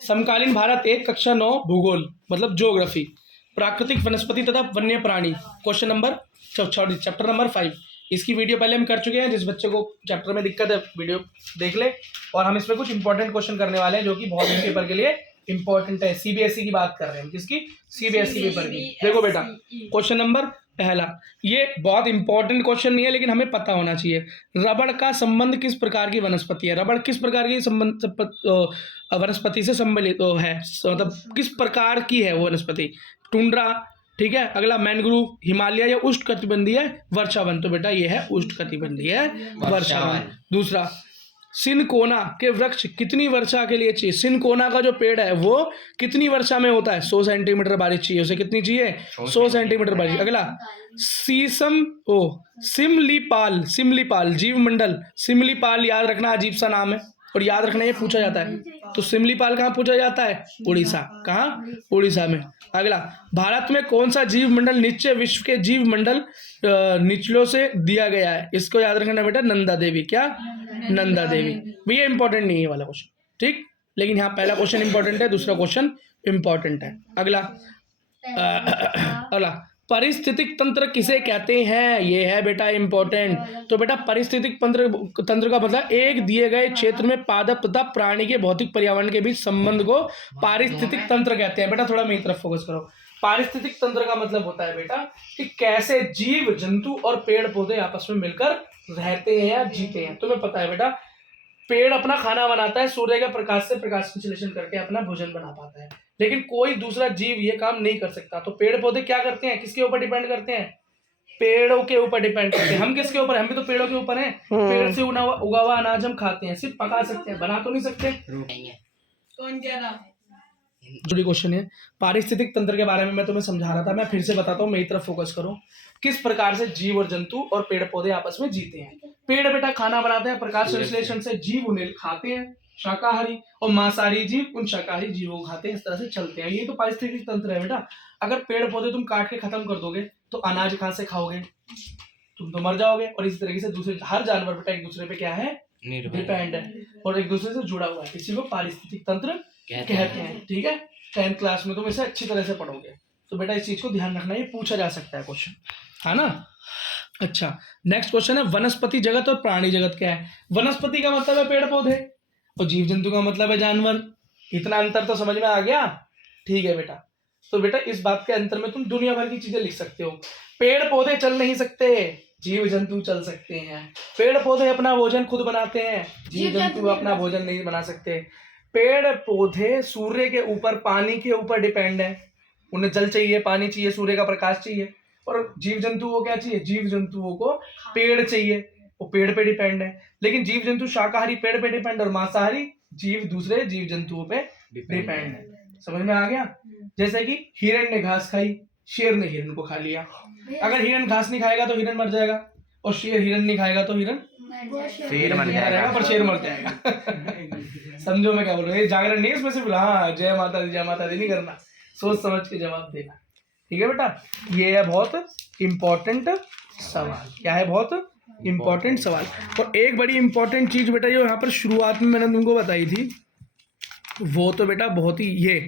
समकालीन भारत 1 कक्षा 9 भूगोल मतलब ज्योग्राफी, प्राकृतिक वनस्पति तथा वन्य प्राणी, क्वेश्चन नंबर चैप्टर नंबर 5। इसकी वीडियो पहले हम कर चुके हैं। जिस बच्चे को चैप्टर में दिक्कत है वीडियो देख ले। और हम इसमें कुछ इंपॉर्टेंट क्वेश्चन करने वाले हैं जो कि भौतिक पेपर के लिए इंपॉर्टेंट है। सीबीएसई की बात कर रहे हैं हम, किसकी? सीबीएसई पेपर की। देखो बेटा, क्वेश्चन नंबर पहला, ये बहुत इंपॉर्टेंट क्वेश्चन नहीं है लेकिन हमें पता होना चाहिए। रबड़ का संबंध किस प्रकार की वनस्पति है? रबड़ किस प्रकार की वनस्पति से सम्मिलित है, मतलब किस प्रकार की है वो वनस्पति? टुंड्रा, ठीक है। अगला मैनग्रूव, हिमालय या उष्णकटिबंधीय वर्षावन। तो बेटा ये है उष्णकटिबंधीय वर्षावन। दूसरा, सिनकोना के वृक्ष कितनी वर्षा के लिए चाहिए? सिनकोना का जो पेड़ है वो कितनी वर्षा में होता है? 100 सेंटीमीटर बारिश चाहिए उसे। कितनी चाहिए? 100 सेंटीमीटर बारिश। अगला, सिमलीपाल, सिमलीपाल जीव मंडल। सिमलीपाल याद रखना, अजीब सा नाम है और याद रखना ये पूछा जाता है। तो सिमलीपाल कहाँ पूछा जाता है? उड़ीसा। कहाँ? उड़ीसा में। अगला, भारत में कौन सा जीव मंडल नीचे विश्व के जीव मंडल निचलों से दिया गया है? इसको याद रखना बेटा, नंदा देवी। क्या? नंदा देवी। भैया इंपॉर्टेंट नहीं है वाला क्वेश्चन, ठीक। लेकिन यहाँ पहला क्वेश्चन इंपॉर्टेंट है, दूसरा क्वेश्चन इंपॉर्टेंट है। अगला, अगला, पारिस्थितिक तंत्र किसे कहते हैं? ये है बेटा इंपॉर्टेंट। तो बेटा पारिस्थितिक तंत्र का मतलब एक दिए गए क्षेत्र में पादप तथा प्राणी के भौतिक पर्यावरण के बीच संबंध को पारिस्थितिक तंत्र कहते हैं। बेटा थोड़ा मेरी तरफ फोकस करो। पारिस्थितिक तंत्र का मतलब होता है बेटा कि कैसे जीव जंतु और पेड़ पौधे आपस में मिलकर रहते हैं या जीते हैं। तुम्हें पता है बेटा, पेड़ अपना खाना बनाता है, सूर्य के प्रकाश से प्रकाश संश्लेषण करके अपना भोजन बना पाता है, लेकिन कोई दूसरा जीव ये काम नहीं कर सकता। तो पेड़ पौधे क्या करते हैं? किसके ऊपर डिपेंड करते हैं? पेड़ों के ऊपर डिपेंड करते हैं। हम किसके ऊपर? हम भी तो पेड़ों के ऊपर हैं। पेड़ से उगा हुआ अनाज हम खाते हैं, सिर्फ पका सकते हैं, बना तो नहीं सकते। कौन कह रहा है? जुड़ी क्वेश्चन है। पारिस्थितिक तंत्र के बारे में मैं तुम्हें समझा रहा था, मैं फिर से बताता हूँ, मेरी तरफ फोकस करो। किस प्रकार से जीव और जंतु और पेड़ पौधे आपस में जीते हैं। पेड़ बेटा खाना बनाते हैं, प्रकाश संश्लेषण से जीव उन्हें खाते हैं, शाकाहारी, और मांसाहारी जीव उन शाकाहारी जीवों को खाते हैं। इस तरह से चलते हैं। ये तो पारिस्थितिक तंत्र है बेटा। अगर पेड़ पौधे तुम काट के खत्म कर दोगे तो अनाज कहाँ से खाओगे? तुम तो मर जाओगे। और इसी तरीके से दूसरे हर जानवर बेटा एक दूसरे पे क्या है? डिपेंड है और एक दूसरे से जुड़ा हुआ है। इसी को पारिस्थितिक तंत्र कहते हैं, ठीक है। 10th क्लास में तुम इसे अच्छी तरह से पढ़ोगे। तो बेटा इस चीज को ध्यान रखना, ये पूछा जा सकता है क्वेश्चन, है ना। अच्छा, नेक्स्ट क्वेश्चन है, वनस्पति जगत और प्राणी जगत क्या है? वनस्पति का मतलब है पेड़ पौधे और जीव जंतु का मतलब है जानवर। इतना अंतर तो समझ में आ गया? ठीक है बेटा। तो बेटा इस बात के अंतर में तुम दुनिया भर की चीजें लिख सकते हो। पेड़ पौधे चल नहीं सकते, जीव जंतु चल सकते हैं। पेड़ पौधे अपना भोजन खुद बनाते हैं, जीव जंतु अपना भोजन नहीं बना सकते। पेड़ पौधे सूर्य के ऊपर, पानी के ऊपर डिपेंड है। उन्हें जल चाहिए, पानी चाहिए, सूर्य का प्रकाश चाहिए। और जीव जंतुओं को क्या चाहिए? जीव जंतुओं को पेड़ चाहिए, वो पेड़ पे डिपेंड है। लेकिन जीव जंतु शाकाहारी पेड़ पे डिपेंड और मांसाहारी जीव दूसरे जीव जंतुओं पे डिपेंड है। समझ में आ गया? जैसे कि हिरण ने घास खाई, शेर ने हिरण को खा लिया। अगर हिरण घास नहीं खाएगा तो हिरण मर जाएगा, और शेर हिरण नहीं खाएगा तो हिरण शेर मर जाएगा, पर शेर मर जाएगा। समझो मैं क्या बोल रहा हूँ? ये जागरण नहीं है इसमें, सिर्फ हाँ जय माता दी नहीं करना, सोच समझ के जवाब देना, ठीक है बेटा। ये है बहुत इंपॉर्टेंट सवाल। क्या है? बहुत इंपॉर्टेंट सवाल। और एक बड़ी इंपॉर्टेंट चीज बेटा जो यहाँ पर शुरुआत में मैंने तुमको बताई थी, वो तो बेटा बहुत ही ये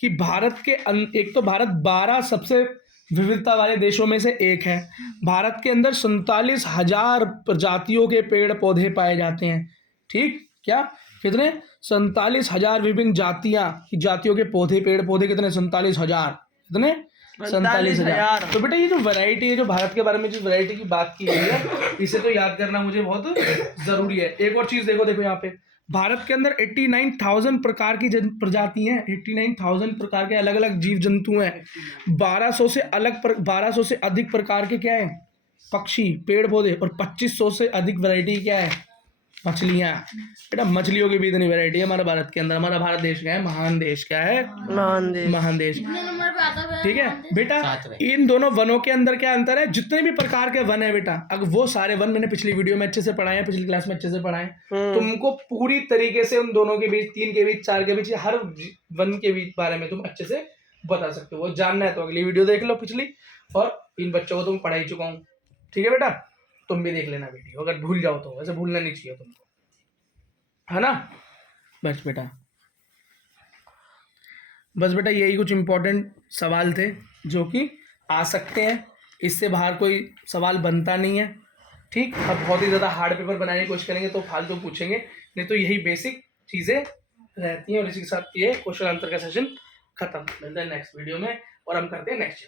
कि भारत के एक तो भारत 12 सबसे विविधता वाले देशों में से एक है। भारत के अंदर 47,000 प्रजातियों के पेड़ पौधे पाए जाते हैं, ठीक। क्या? कितने? 47,000 विभिन्न जातियों के पौधे, पेड़ पौधे कितने? 47,000। कितने? 47,000। तो बेटा ये जो वैरायटी है, जो भारत के बारे में जिस वैरायटी की बात की गई है, इसे तो याद करना मुझे बहुत जरूरी है। एक और चीज देखो यहाँ पे, भारत के अंदर 89,000 प्रकार की प्रजाति हैं। 89,000 प्रकार के अलग अलग जीव जंतु हैं। 1200 से अधिक प्रकार के क्या है? पक्षी, पेड़ पौधे, और 2500 से अधिक वैरायटी क्या है? मछलियां। बेटा मछलियों की भी इतनी वैरायटी है हमारे भारत के अंदर। हमारा भारत देश क्या है? महान देश। क्या है? महान देश। ठीक है बेटा। इन दोनों वनों के अंदर क्या अंतर है? जितने भी प्रकार के वन है बेटा, अगर वो सारे वन मैंने पिछली वीडियो में अच्छे से पढ़ाए हैं, पिछली क्लास में अच्छे से पढ़ाए हैं, तुमको पूरी तरीके से उन दोनों के बीच, 3 के बीच, 4 के बीच, हर वन के बीच बारे में तुम अच्छे से बता सकते हो। वो जानना है तो अगली वीडियो देख लो पिछली, और इन बच्चों को तुम पढ़ा ही चुका हूँ, ठीक है बेटा। तुम भी देख लेना वीडियो, अगर भूल जाओ तो। वैसे भूलना नहीं चाहिए तुमको, है ना। बस बेटा बस बेटा यही कुछ इंपॉर्टेंट सवाल थे जो कि आ सकते हैं, इससे बाहर कोई सवाल बनता नहीं है। ठीक, अब बहुत ही ज़्यादा हार्ड पेपर बनाने की कोशिश करेंगे तो फालतू पूछेंगे, नहीं तो यही बेसिक चीज़ें रहती हैं। और इसी के साथ ये क्वेश्चन आंसर का सेशन खत्म। मिलते हैं नेक्स्ट वीडियो में और हम करते हैं नेक्स्ट।